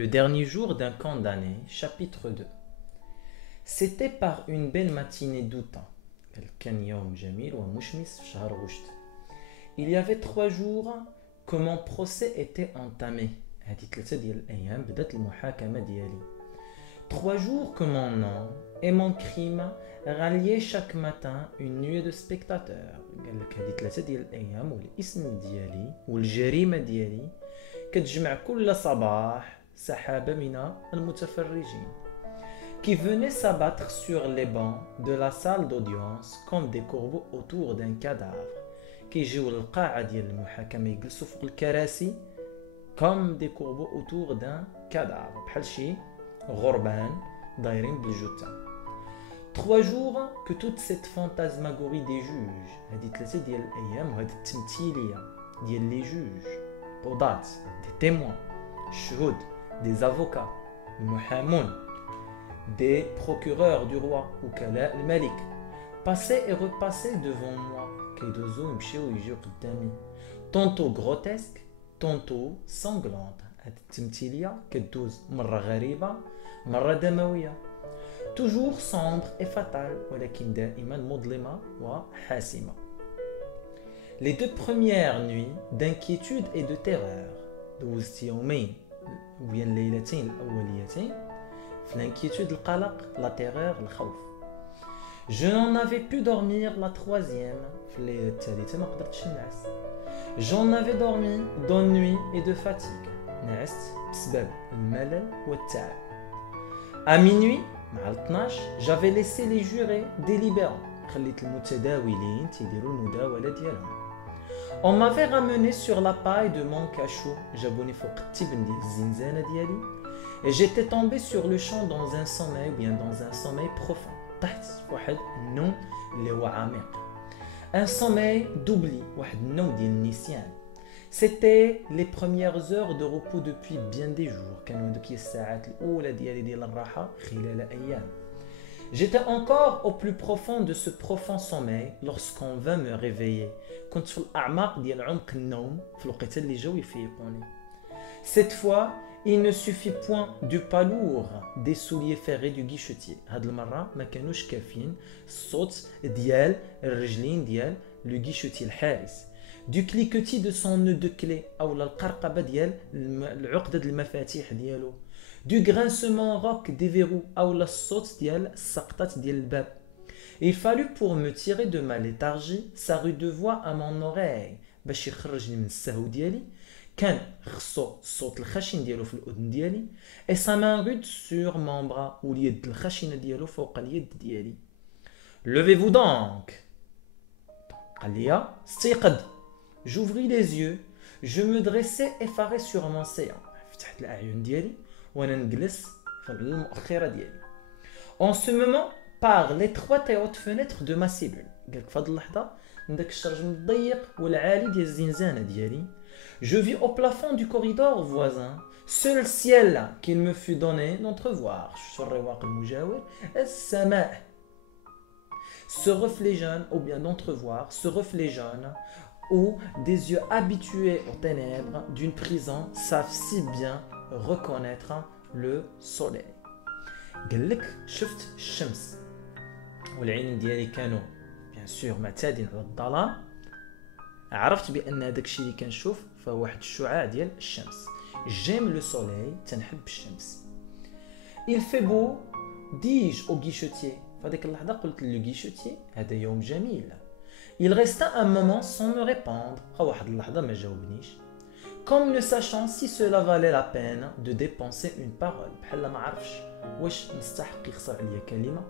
Le dernier jour d'un condamné, chapitre 2. C'était par une belle matinée d'août. Il y avait 3 jours que mon procès était entamé. 3 jours que mon nom et mon crime ralliaient chaque matin une nuée de spectateurs. كتجمع كل صباح سحابة من المتفرجين qui venaient s'abattre sur les bancs de la salle d'audience comme des corbeaux autour d'un cadavre كيجيو للقاعة ديال المحاكمة يجلسوا فوق الكراسي comme des corbeaux autour d'un cadavre بحال شي غربان دايرين بالجثة. 3 jours que toute cette fantasmagorie des juges هذه 3 ديال الأيام وهذه التمثيلية ديال les juges قضاة des témoins الشهود des avocats المحامون des procureurs du roi وكلاء الملك passaient et repassaient devant moi كيدوزو يمشيو ويجيو قدامي tantôt grotesque tantôt sanglante. هاد التمثيلية كدوز مرة غريبة مرة دموية toujours sombre et fatale ولكن دائما مظلمة وحاسمة. Les 2 premières nuits d'inquiétude et de terreur دوزت يومين وبين الليلتين الأوليتين في l'inquiétude القلق la terreur الخوف. Je n'en avais pu dormir la 3e في الليلة الثالثة ما قدرتش نعس. J'en avais dormi d'ennui et de fatigue. نعست بسبب الملل والتعب. À minuit مع 12 j'avais laissé les jurés délibérants. خليت المتداولين تيديروا المداولة ديالهم. On m'avait ramené sur la paille de mon cachot. جابوني فوق التبن ديال الزنزانة ديالي. Et j'étais tombé sur le champ dans un sommeil, ou bien dans un sommeil profond. تحت واحد النوم اللي هو عميق. Un sommeil d'oubli, واحد النوم ديال النسيان. C'était les premières heures de repos depuis bien des jours. كانوا هذوك الساعات الأولى ديال الراحة خلال أيام. J'étais encore au plus profond de ce profond sommeil lorsqu'on vint me réveiller. كنت في الأعماق ديال عمق النوم في الوقت اللي جاو يفيقوني. Cette fois, il ne suffit point du pas lourd des souliers ferrés du guichetier. هاد المرة ما كانوش كافيين الصوت ديال الرجلين ديال le guichetier الحارس. Du cliquetis de son nœud de clé أو القرقبة ديال العقدة المفاتيح ديالو. Du grincement rock des verrous أو الصوت ديال السقطات ديال الباب. Il fallut pour me tirer de ma léthargie sa rude voix à mon oreille باش يخرجني من السهو ديالي. كان خصو الصوت الخشن ديالو في الأذن ديالي. Et sa main rude sur mon bras واليد الخشنة ديالو فوق اليد ديالي. Levez-vous donc. قال لي استيقظ. J'ouvris les yeux. Je me dressais effaré sur mon séant. فتحت الأعين ديالي وانا نجلس في المؤخرة ديالي. En ce moment par l'étroite et haute fenêtre de ma cellule. قالك في هاد اللحظة من داك الشرج الضيق والعالي ديال الزنزانة ديالي. Je vis au plafond du corridor voisin, seul ciel qu'il me fut donné d'entrevoir. شفت الرواق المجاور السماء. Ce reflet jaune, ou bien d'entrevoir, ce reflet jaune, où des yeux habitués aux ténèbres d'une prison savent si bien reconnaître le soleil. قالك شفت الشمس والعين ديالي كانوا bien sûr معتادين على الظلام. عرفت بان هذاك الشيء اللي كنشوف فهو واحد الشعاع ديال الشمس. j'aime le soleil تنحب الشمس. il fait beau dis-je au guichetier. فهذيك اللحظه قلت للو guichetier هذا يوم جميل. il resta un moment sans me répondre. واحد اللحظه ما جاوبنيش. comme ne sachant si cela valait la peine de dépenser une parole. بحال ما عرفش واش نستحق يخسر عليا كلمه.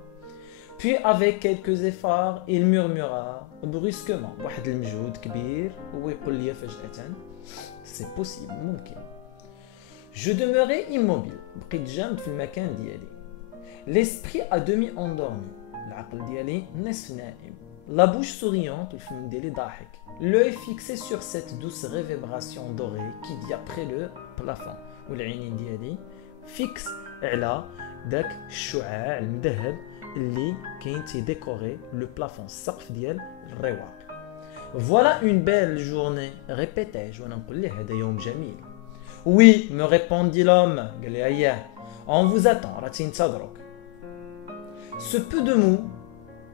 Puis avec quelques efforts, il murmura brusquement. واحد المجهود كبير ويقول لي فجأة c'est possible ممكن. Je demeurai immobile. بقيت جامد في المكان ديالي. L'esprit à demi endormi. العقل ديالي نصف نائم. La bouche souriante, الفم ديالي ضاحك. L'œil fixé sur cette douce révébration dorée qui vit après le plafond. والعينين ديالي fixe على داك الشعاع المذهب اللي كاين تيديكوري لو بلافون السقف ديال الرواق. Voilà une belle journée, répétais-je وانا نقول ليه هذا يوم جميل. Oui, me répondit l'homme. قال لي اياه. On vous attend, راه تينتظروك. Ce peu de mots,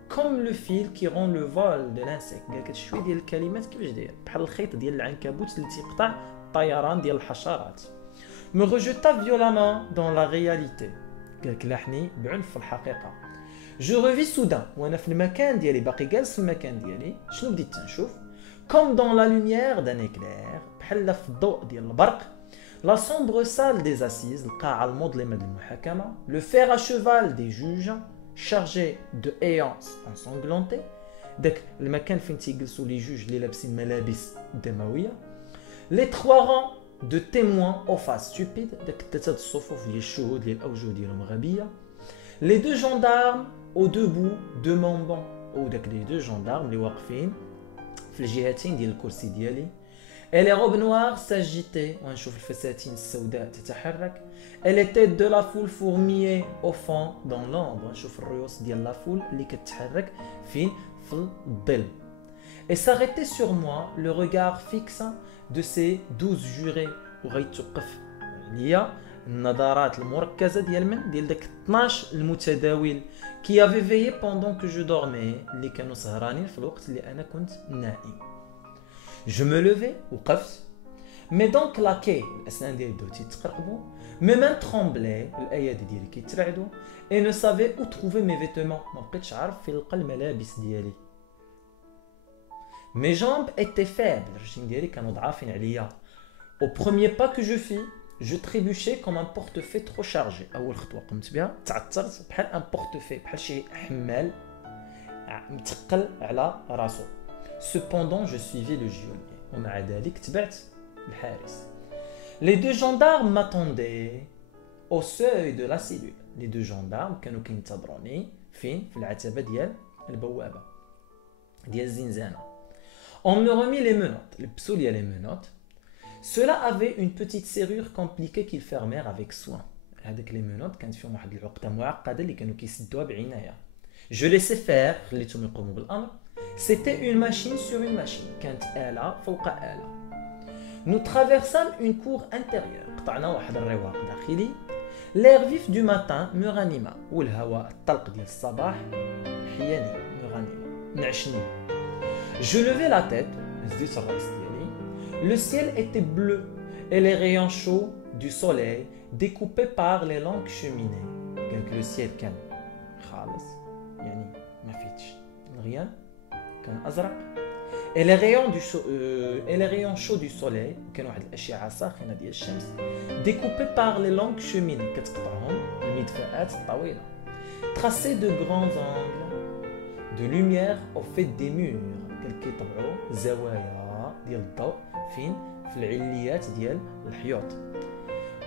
comme le fil qui rend le vol de l'insecte. قال لك شويه ديال الكلمات كيفاش داير بحال الخيط ديال العنكبوت اللي تيقطع الطيران ديال الحشرات. Me rejeta violemment dans la réalité. قال لك لاحني بعنف في الحقيقه. Je revis soudain وانا في المكان ديالي باقي جالس في المكان ديالي شنو بديت تنشوف comme dans la lumière d'un éclair بحال في الضوء ديال البرق la sombre salle des assises القاعه المظلمه ديال المحاكمه le fer à cheval des juges chargé de haillons ensanglantées داك المكان فين تيجلسوا لي جوج اللي لابسين ملابس دمويه les trois rangs de témoins aux faces stupides داك الثلاثه الصفوف ديال الشهود اللي الاوجه ديالهم غبيه les deux gendarmes aux deux bouts de mon banc ou داك les deux gendarmes اللي واقفين في الجهتين ديال الكرسي ديالي et les robes noires s'agitaient ونشوف الفساتين السوداء تتحرك et les têtes de la foule fourmillaient au fond dans l'ombre ونشوف الرؤوس ديال لا فول اللي كتحرك فين في الظل et s'arrêtait sur moi le regard fixe de ces 12 jurés وغيتوقف عليا النظرات المركزه ديال من ديال داك 12 المتداول qui avait veillé pendant que je dormais اللي كانوا سهرانين في الوقت اللي انا كنت نائم. Je me levais وقفت mais donc claqué الاسنان ديالي بداو تيتقرقبوا mes mains tremblaient الايادي ديالي كيترعدوا et ne savais où trouver mes vêtements ما بقيتش عارف فين نلقى الملابس ديالي. mes jambes étaient faibles الرجلين ديالي كانوا ضعافين عليا. au premier pas que je fis je trébuchais comme un portefeuille trop chargé. أول خطوة قمت بها تعثرت بحال un portefeuille بحال شي حمال متقل على راسو. Cependant je suivais le geôlier. ومع ذلك تبعت الحارس. Les deux gendarmes m'attendaient au seuil de la cellule. Les deux gendarmes كانوا كينتظروني فين في العتبة ديال البوابة ديال الزنزانة. On me remit les menottes. لبسوا لي les menottes. Cela avait une petite serrure compliquée qu'ils fermèrent avec soin. هذيك لي مينوت كانت فيهم واحد العقده معقده اللي كانوا كيسدوها بعنايه. Je laissais faire خليتهم يقوموا بالامر. C'était une machine sur une machine. كانت آلة فوق آلة. Nous traversâmes une cour intérieure. قطعنا واحد الرواق داخلي. L'air vif du matin me ranima. والهواء الطلق ديال الصباح حياني me ranima. نعشني. Je levais la tête. هزيت الراس ديالي. Le ciel était bleu et les rayons chauds du soleil découpés par les longues cheminées. Le ciel كان خالص يعني ما فيتش الغيان كان أزرق et les rayons chauds du soleil كان واحد الأشعة ساخنة ديال الشمس découpés par les longues cheminées كتقطعهم المدفأات الطويلة tracés de grands angles de lumière au fait des murs كيطبعوا زوايا ديال الضوء فين في العليات ديال الحيوط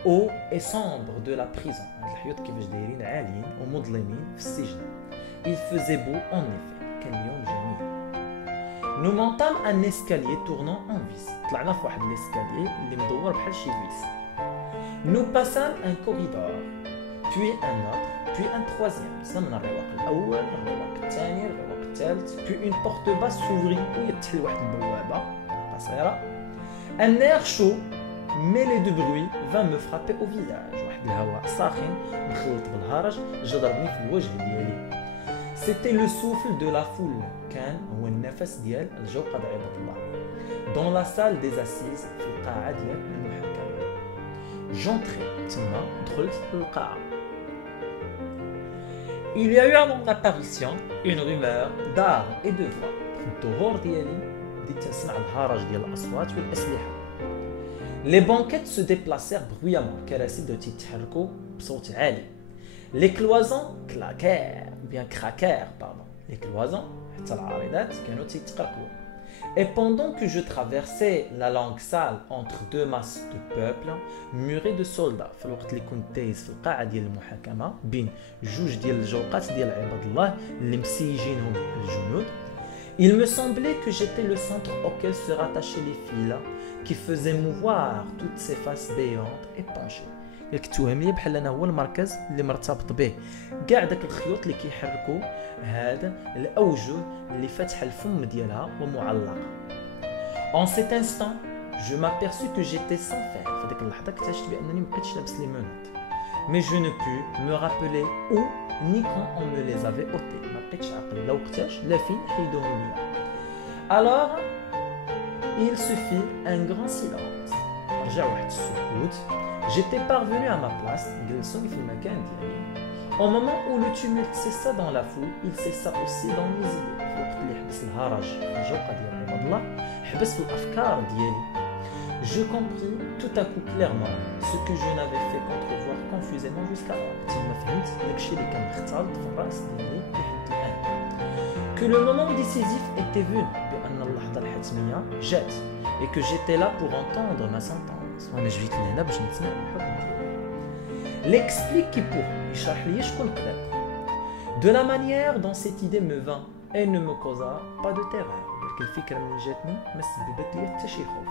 او اي سومبر دو لا بريزون هاد الحيوط كيفاش دايرين عاليين ومظلمين في السجن il faisait beau en effet كان يوم جميل nous montâmes un escalier tournant en vis طلعنا في واحد الاسكاليي اللي مدور بحال شي فيس nous passâmes un corridor puis un autre puis un troisième وصلنا الرواق الاول الرواق الثاني الرواق الثالث puis une porte basse s'ouvrit ويتحل واحد البوابه قصيره Un air chaud, mêlé de bruit, vint me frapper au visage. واحد الهواء ساخن مخلط بالهرج جضربني في الوجه ديالي. C'était le souffle de la foule. كان هو النفس ديال الجوقة عباد الله. Dans la salle des assises في القاعة ديال المحاكمة. J'entrai تما دخلت للقاعة. Il y a eu à mon apparition une rumeur d'armes et de voix. في الظهور ديالي بديت تسمع الهرج ديال الاصوات والاسلحه. لي بانكيت سو ديبلاسير برويامون الكراسي بداو تيتحركوا بصوت عالي. لي كلوازون كلاكير بيان كراكير باردون لي كلوازون حتى العارضات كانوا تيتقرقبوا. Et pendant que je traversais la longue salle entre deux masses de peuple murées de soldats في الوقت اللي كنت دايز في القاعه ديال المحاكمه بين جوج ديال الجوقات ديال عباد الله اللي مسيجينهم الجنود. Il me semblait que j'étais le centre auquel se rattachaient les fils qui faisaient mouvoir toutes ces faces béantes et penchées. توهم لي بحال انا هو المركز اللي مرتبط به كاع داك الخيوط اللي كيحركوا هذا الاوجه اللي فاتحه الفم ديالها ومعلقه. En cet instant, je m'aperçus que j'étais sans faire. فديك اللحظة اكتشفت بأنني مبقيتش لابس لي menottes. Mais je ne pus me rappeler où ni quand on me les avait ôtées. ما بقيتش عاقل لا وقتاش لا فين حيدوهم ليا. Alors il se fit un grand silence. رجع واحد السكوت. J'étais parvenu à ma place. جلسوني في المكان ديالي. Au moment où le tumulte cessa dans la foule, il cessa aussi dans mes idées. في الوقت اللي حبس الهرج في الجوقة ديال عباد الله حبس في الأفكار ديالي. Je compris tout à coup clairement ce que je n'avais fait qu'entrevoir confusément jusqu'alors. تما فهمت داكشي اللي كان مختلط في الراس ديالي لحد الآن. Que le moment décisif était venu. بأن اللحظة الحتمية جات. Et que j'étais là pour entendre ma sentence. وأنا جيت لهنا باش نسمع الحكم ديالي. L'explique qui pour يشرح لي شكون قدر. De la manière dont cette idée me vint, elle ne me causa pas de terreur. ديك الفكرة من جاتني ما سببت لي حتى شي خوف.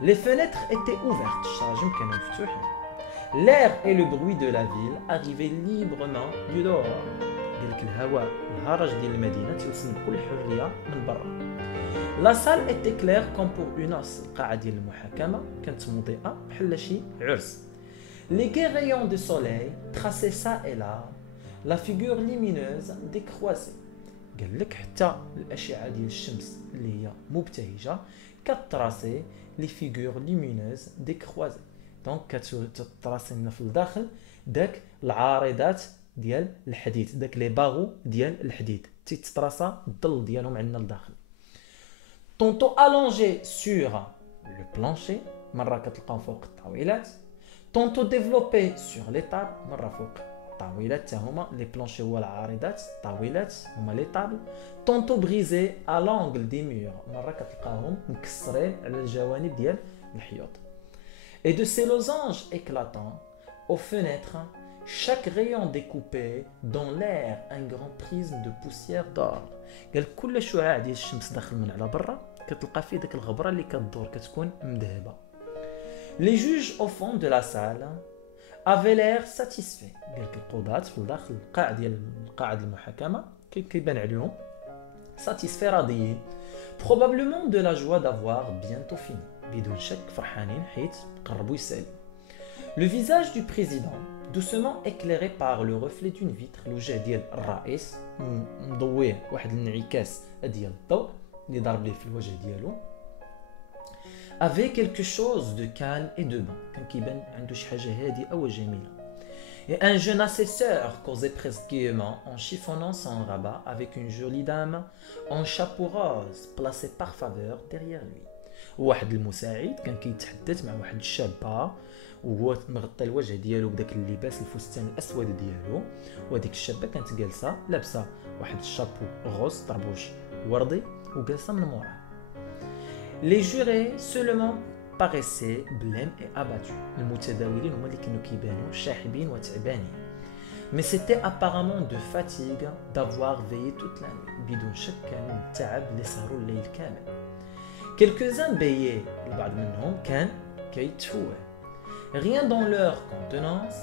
Les fenêtres étaient ouvertes, الشراجم كانوا مفتوحين. L'air et le bruit de la ville arrivaient librement du dehors. قال لك الهواء الهرج ديال المدينة توصل بكل حرية من برا. La salle était claire comme pour une os. القاعة ديال المحاكمة كانت مضيئة بحال شي عرس. Les gais rayons de soleil traçaient ça et là la figure lumineuse des croisés. قال لك حتى الأشعة ديال الشمس اللي هي مبتهجة كتراسي les figures lumineuses des croisés. دونك كتراسي لنا في الداخل داك العارضات ديال الحديد، داك لي باغو ديال الحديد تيتراسا الظل ديالهم عندنا لداخل. Tantôt allongé sur le plancher, مرة كتلقاو فوق الطاولات. Tantôt développé sur les tables, مرة فوق الطاولات تا هما لي بلانشي هو العارضات، الطاولات هما لي طابل. Tantôt brisé à l'angle des murs, مرة كتلقاهم مكسرين على الجوانب ديال الحيوط. Et de ces losanges éclatants aux fenêtres, chaque rayon découpait dans l'air un grand prisme de poussière d'or. قال كل شعاع ديال الشمس داخل من على برا كتلقى فيه ديك الغبره اللي كتدور كتكون مذهبه. Les juges au fond de la salle avaient l'air satisfaits. قال لك القضاة في الداخل القاع ديال قاعة المحاكمة كيبان عليهم satisfaits راضيين. Probablement de la joie d'avoir bientôt fini. بدون شك فرحانين حيت قربوا يسالوا. Le visage du président, doucement éclairé par le reflet d'une vitre, الوجه ديال الرئيس مضويه واحد الانعكاس ديال الضوء اللي ضرب ليه في الوجه ديالو. Avait quelque chose de calme et de bon. كان كيبان عنده شي حاجه هادئه وجميله. Et un jeune assesseur causait presqu'îmement en chiffonnant son rabat avec une jolie dame en chapeau rose placée par faveur derrière lui. واحد المساعد كان كيتحدث مع واحد الشابه وهو مغطي الوجه ديالو بداك اللباس الفستان الاسود ديالو، وهذيك الشابه كانت جالسه لابسه واحد الشابو غوز طربوش وردي وجالسه من موراه. Les jurés seulement paraissaient blêmes et abattus. المتداولين هما اللي كانوا كيبانوا شاحبين وتعبانين. Mais c'était apparemment de fatigue d'avoir veillé toute la nuit. بدون شك كان من التعب اللي سهروا الليل كامل. Quelques-uns beillaient. البعض منهم كان كيتفوه. Rien dans leur contenance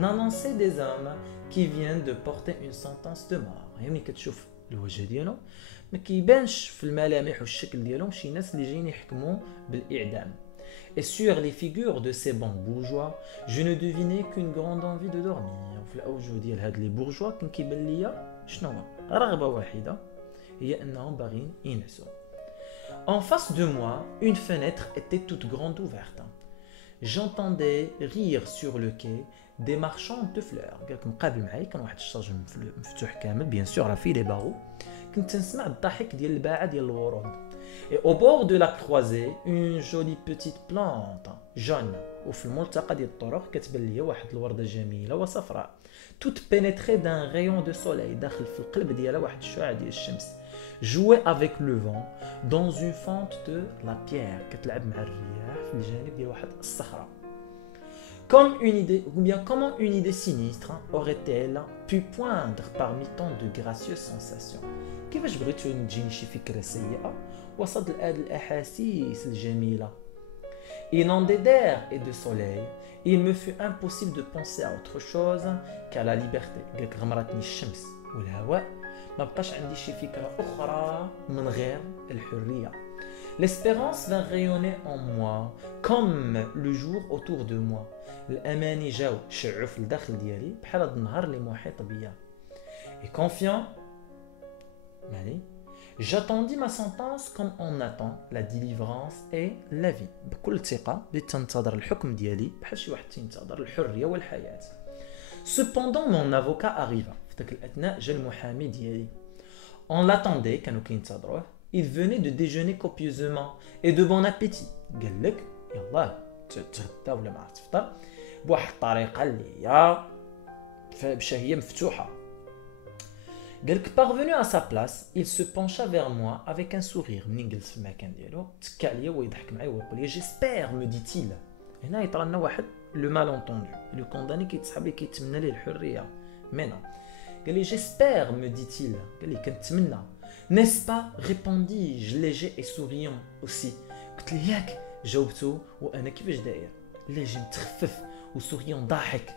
n'annonçait des hommes qui viennent de porter une sentence de mort. يعني كتشوف الوجه ديالهم ما كيبانش في الملامح والشكل ديالهم شي ناس اللي جايين يحكموا بالاعدام. Et sur les figures de ces bons bourgeois, je ne devinais qu'une grande envie de dormir. في الاوجه ديال هاد لي بورجوا كان كيبان ليا شنو هو رغبه واحده هي انهم باغيين ينعسوا. En face de moi, une fenêtre était toute grande ouverte. J'entendais rire sur le quai des marchands de fleurs. قال لك مقابل معايا كان واحد الشاجم مفتوح كامل بيان سور راه فيه لي باغو. كنت نسمع الضحك ديال الباعه ديال الورود. Et au bord de la croisée, une jolie petite plante jaune. وفي الملتقى ديال الطرق كتبان ليا واحد الورده جميله وصفراء. Toute pénétrée d'un rayon de soleil. داخل في القلب ديالها واحد الشعاع ديال الشمس. Jouait avec le vent dans une fente de la pierre. كتلعب مع الرياح في الجانب ديال واحد الصخرة. Comme une idée, ou bien comment une idée sinistre aurait-elle pu poindre parmi tant de gracieuses sensations. كيفاش بغيتو تجيني شي فكرة سيئة وسط هاد الأحاسيس الجميلة. Inondé d'air et de soleil, il me fut impossible de penser à autre chose qu'à la liberté. قالك غمرتني الشمس والهواء ما بقاش عندي شي فكرة أخرى من غير الحرية. L'espérance vint rayonner en moi comme le jour autour de moi. الأماني جاو شعوا في الداخل ديالي بحال هاد النهار اللي محيط بيا. Et confiant, يعني j'attendis ma sentence comme on attend la délivrance et la vie. بكل ثقة بديت تنتظر الحكم ديالي بحال شي واحد تنتظر الحرية والحياة. Cependant mon avocat arriva. في ذاك الأثناء جا المحامي ديالي. On l'attendait كانوا كينتظروه. Il venait de déjeuner copieusement et de bon appétit. قال لك يلاه تغدى ولا ما عرفت تفطر بواحد الطريقة اللي هي بشهية مفتوحة. قال لك parvenu à sa place, il se pencha vers moi avec un sourire. منين جلس في المكان ديالو تكا عليا ويضحك معايا ويقول لي j'espère me dit-il. هنا يطرى لنا واحد لو مال انتوندو لو كونداني كيتسحب لي كيتمنى ليه الحرية. مينا قال لي j'espère me dit-il. قال لي كنتمنى. N'est-ce pas? Répondis-je léger et souriant aussi. قلت لي ياك جاوبته وانا كيفاش داير léger متخفف وسوريون ضاحك.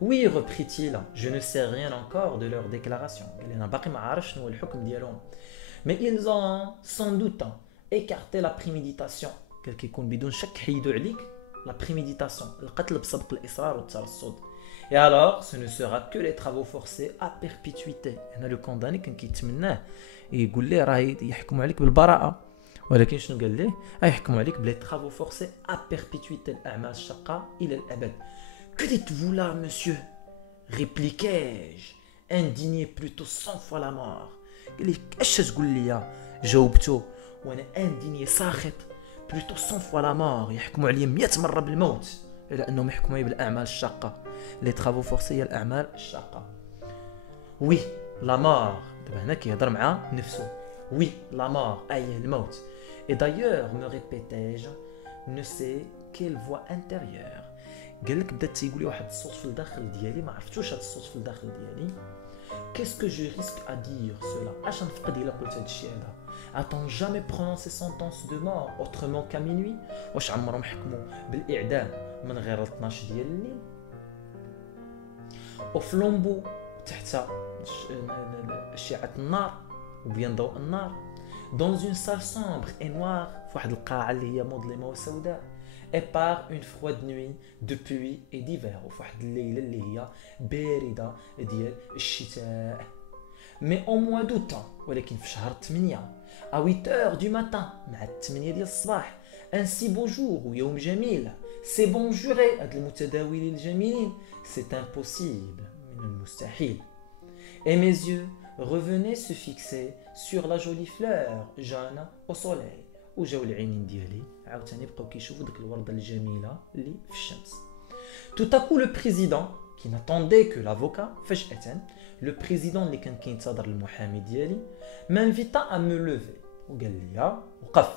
Oui, reprit-il, je ne sais rien encore de leur déclaration. قال لي انا باقي ما عارفش شنو الحكم ديالهم. Mais ils ont sans doute écarté la préméditation. قال كيكون بدون شك حيدوا عليك la préméditation القتل بسبق الاصرار والترصد. Et alors, ce ne sera que les travaux forcés à perpétuité. هنا لو كونداني كان كيتمناه يقول ليه راه يحكموا عليك بالبراءة. ولكن شنو قال ليه؟ يحكموا عليك بلي travaux forcés à perpétuité الأعمال الشاقة إلى الأبد. Que dites-vous là, monsieur? Répliquai-je, indigné plutôt 100 fois la mort. قال لي اش تقول لي؟ جاوبته وانا indigné ساخط plutôt 100 fois la mort. يحكموا عليا 100 مرة بالموت على انهم يحكموا عليا بالاعمال الشاقة. لي travaux forcés هي الاعمال الشاقة. وي لا مور دابا هنا كيهضر مع نفسه. وي لا مور اي الموت. Et d'ailleurs me répétais-je, ne sais quelle voix intérieure. قال لك بدات تيقول لي واحد الصوت في الداخل ديالي ما عرفتوش هذا الصوت في الداخل ديالي. Qu'est-ce que je risque à dire cela? اش نفقد الا قلت هذا الشيء هذا؟ A-t-on jamais prononcé sentence de mort autrement qu'à minuit? واش عمرهم حكموا بالاعدام من غير 12 ديال الليل؟ au flambeau تحت اشعه النار وبين ضوء النار. dans une salle sombre et noire في واحد القاعه اللي هي مظلمه وسوداء. et par une froide nuit de pluie et d'hiver وفي واحد الليله اللي هي بارده ديال الشتاء. mais au mois d'août ولكن في شهر 8 à 8h du matin مع 8 ديال الصباح. un si beau jour ويوم جميل. c'est bon juré هاد المتداولين الجميلين. c'est impossible من المستحيل. et mes yeux revenaient se fixer sur la jolie fleur jaune au soleil. وجاو العينين ديالي عاوتاني بقاو كيشوفوا ديك الورده الجميله اللي في الشمس. tout à coup le président qui n'attendait que l'avocat فجأة le président اللي كان كينتظر المحامي ديالي m'invita à me lever وقال لي وقف.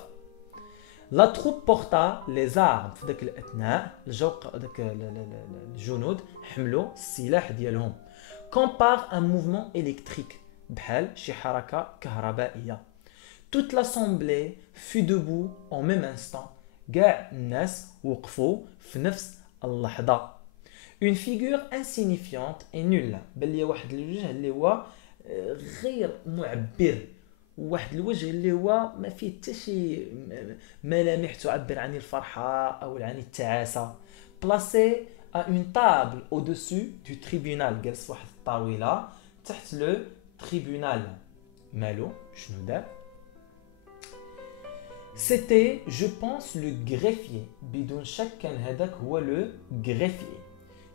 la troupe porta les armes. في ذاك الاثناء جاو داك الجنود حملوا السلاح ديالهم comme par un mouvement électrique بحال شي حركه كهربائيه. toute l'assemblée fut debout en même instant. كاع الناس وقفوا في نفس اللحظة. une figure insignifiante et nulle. بل لي واحد الوجه اللي هو غير معبر. واحد الوجه اللي هو ما فيه حتى شي ملامح تعبر عن الفرحة أو عن التعاسة. placé à une table au-dessus du tribunal. جالس واحد الطاولة تحت لو tribunal. مالو شنو دار؟ C'était, je pense, le greffier. بدون شك كان هذاك هو لو greffier.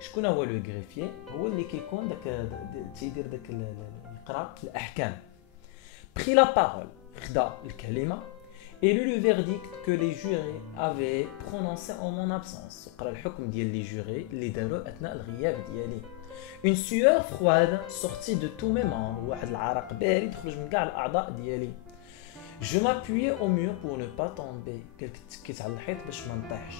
شكون هو لو greffier؟ هو اللي كيكون داك تيدير داك يقرا الاحكام. prit la parole خدا الكلمه et lut le verdict que les jurés avaient prononcé en mon absence. قرا الحكم ديال لي جوري اللي داروا اثناء الغياب ديالي. une sueur froide sortit de tous mes membres. واحد العرق بارد خرج من كاع الاعضاء ديالي. Je m'appuyais au mur pour ne pas tomber. كيت على الحيط باش ما نطيحش.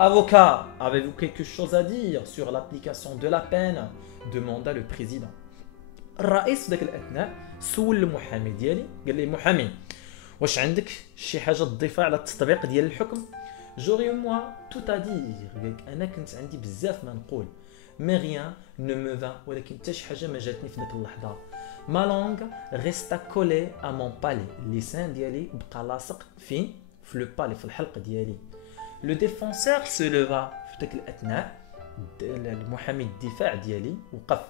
Avocat, avez-vous quelque chose à dire sur l'application de la peine? demanda le président. الرئيس في ذاك الاثناء سول المحامي ديالي قال لي محامي واش عندك شي حاجه تضيفها على التطبيق ديال الحكم؟ J'aurais moi tout à dire. قال انا كنت عندي بزاف ما نقول. mais rien ne me vint. ولكن حتى شي حاجه ما جاتني في ذاك اللحظه. Ma langue resta collée à mon palais. اللسان ديالي بقى لاصق فين؟ في لو بالي في الحلق ديالي. لو ديفونسور سو لوفا في داك الاثناء، المحامي الدفاع ديالي وقف.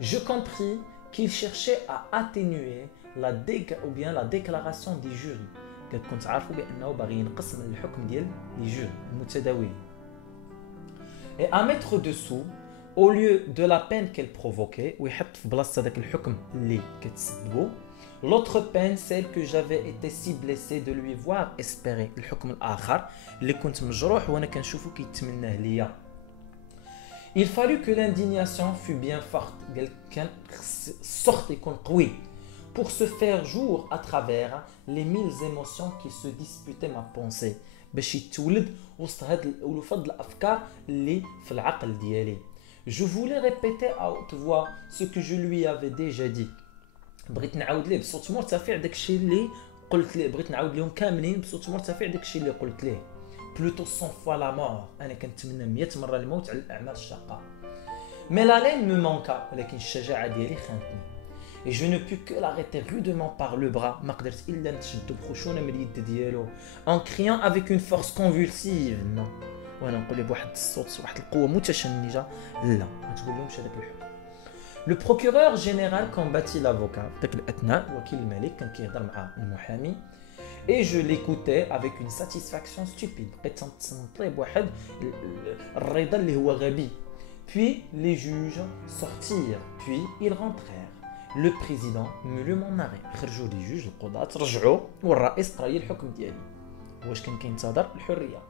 Je compris qu'il cherchait à atténuer la déclaration du jury. كنت عارفوا بانه باغي ينقص من الحكم ديال لي جوري المتداولين. Et à mettre dessous au lieu de la peine qu'elle provoquait, ويحط في بلاصه داك الحكم اللي كتسببو l'autre peine, celle que j'avais été si blessé de lui voir espérer. الحكم الاخر اللي كنت مجروح وانا كنشوفو كيتمناه ليا. Il fallut que l'indignation fût bien forte, قال كان السخط يكون قوي, pour se faire jour à travers les mille émotions qui se disputaient ma pensée, باش يتولد وسط هاد الالوفه د الافكار اللي في العقل ديالي. Je voulais répéter à haute voix ce que je lui avais déjà dit. بغيت نعاود ليه بصوت مرتفع داكشي اللي قلت ليه، بغيت نعاود لهم كاملين بصوت مرتفع داكشي اللي قلت ليه. plutôt 100 fois la mort، انا كنتمنى 100 مره الموت على الاعمال الشاقه. mais la laine me manqua، ولكن الشجاعه ديالي خانتني. et je ne pus que l'arrêter rudement par le bras، ما قدرت الا نشدو بخشونه من اليد ديالو en criant avec une force convulsive. non، وانا نقول بواحد الصوت واحد القوه متشنجه، لا ما تقولهمش هذاك الحكم. Le procureur général combattit l'avocat. داك الاثناء وكيل الملك كان كيهضر مع المحامي et je l'écoutais avec une satisfaction stupide. بقيت تنطلي بواحد الرضا اللي هو غبي. puis les juges sortirent puis ils rentrèrent. le président me le m'en خرجوا لي جوج القضاة رجعوا والرئيس قرا لي الحكم ديالي. واش كان كينتظر الحريه.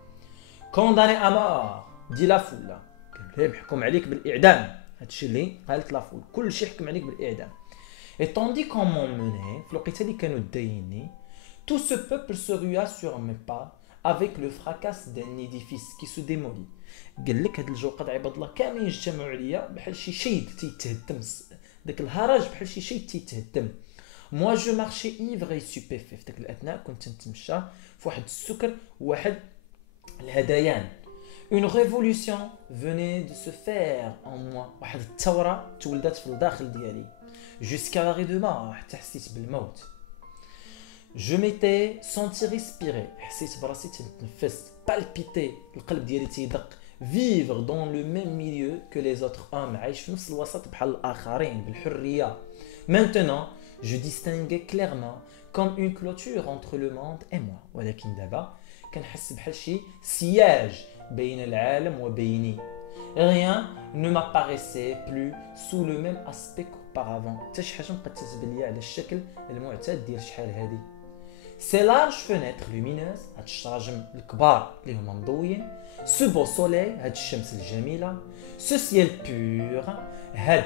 condamné à mort dit la foule. قال له محكوم عليك بالاعدام. هادشي اللي قالت لا فول، كلشي حكم عليك بالاعدام. et tandis qu'on m'emmenait في الوقيته اللي كانوا دايني tout ce peuple se rua sur mes pas avec le fracas d'un édifice qui se démolit. قال لك هاد الجوقد عباد الله كاملين اجتمعوا عليا بحال شي شيء تيتهدم، داك الهرج بحال شي شيء تيتهدم. moi je marchais ivre et stupéfait. في داك الاثناء كنت نتمشى في واحد السكر وواحد الهذيان. Une révolution venait de se faire en moi. واحد الثورة تولدت في الداخل ديالي. Jusqu'à l'arrêt de mort، حتى حسيت بالموت. Je m'étais senti respirer، حسيت براسي تنفس. palpiter، القلب ديالي تيدق. vivre dans le même milieu que les autres hommes، عايش في نفس الوسط بحال الآخرين بالحرية. Maintenant je distinguais clairement comme une clôture entre le monde et moi. ولكن دابا كنحس بحال شي سياج بين العالم وبيني. rien ne m'apparaissait plus sous le même aspect qu'auparavant. حتى شي حاجه مابقات تتبان ليا على الشكل المعتاد ديال شحال هادي. ces larges fenêtres lumineuses، هاد الشراجم الكبار اللي هما مضويين. ce beau soleil، هاد الشمس الجميله. ce ciel pur، هاد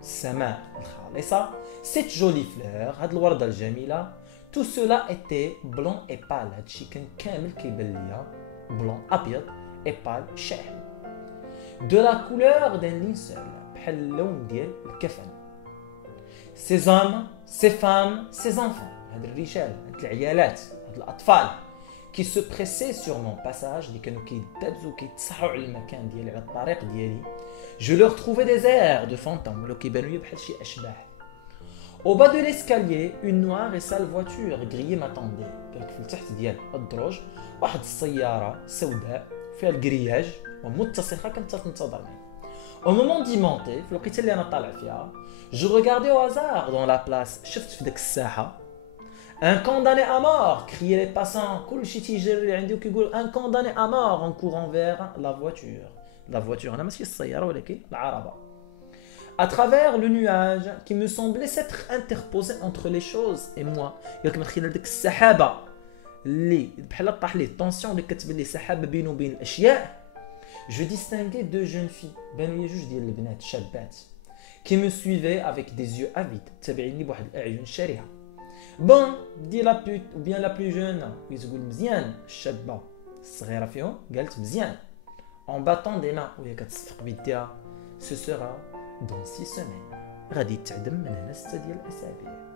السماء الخالصه. cette jolie fleur، هاد الورده الجميله. tout cela était blanc et pâle، هادشي كان كامل كيبان ليا blanc ابيض et pâle شاحب. de la couleur d'un linceul، بحال اللون ديال الكفن. ces hommes ces femmes ces enfants، هاد الرجال هاد العيالات هاد الاطفال qui se pressaient sur mon passage، اللي كانوا كيدابزوا كيتصحوا على المكان ديالي على الطريق ديالي. je leur trouvais des airs de fantômes، ولاو كيبانوا لي بحال شي اشباح. au bas de l'escalier une noire et sale voiture grillée m'attendait. قالك في التحت ديال الدروج واحد السياره سوداء فيها الكرياج ومتصخه كانت تنتظرني. au moment d'y monter، في الوقيته اللي انا طالع فيها. je regardais au hasard dans la place، شفت في داك الساحه un condamné à mort criaient les passants. كلشي تيجري عندي وكيقول un condamné à mort en courant vers la voiture. انا ماشي السياره ولكن العربه. à travers le nuage qui me semblait s'être interposé entre les choses et moi. ياك من خلال ديك السحابه اللي بحال طاح ليه الطونسيون اللي كتبان ليه سحابه بينه وبين الاشياء. je distinguais deux jeunes filles، بانوا لي جوج ديال البنات شابات qui me suivaient avec des yeux avides، تابعيني بواحد الاعين شرهه. bon dit la plus ou bien la plus jeune، ويتقول مزيان الشابه الصغيره فيهم قالت مزيان en battant des mains، وهي كتصفق بيديها. ce sera dans 6 semaines، غادي تعدم من هنا 6 ديال الاسابيع.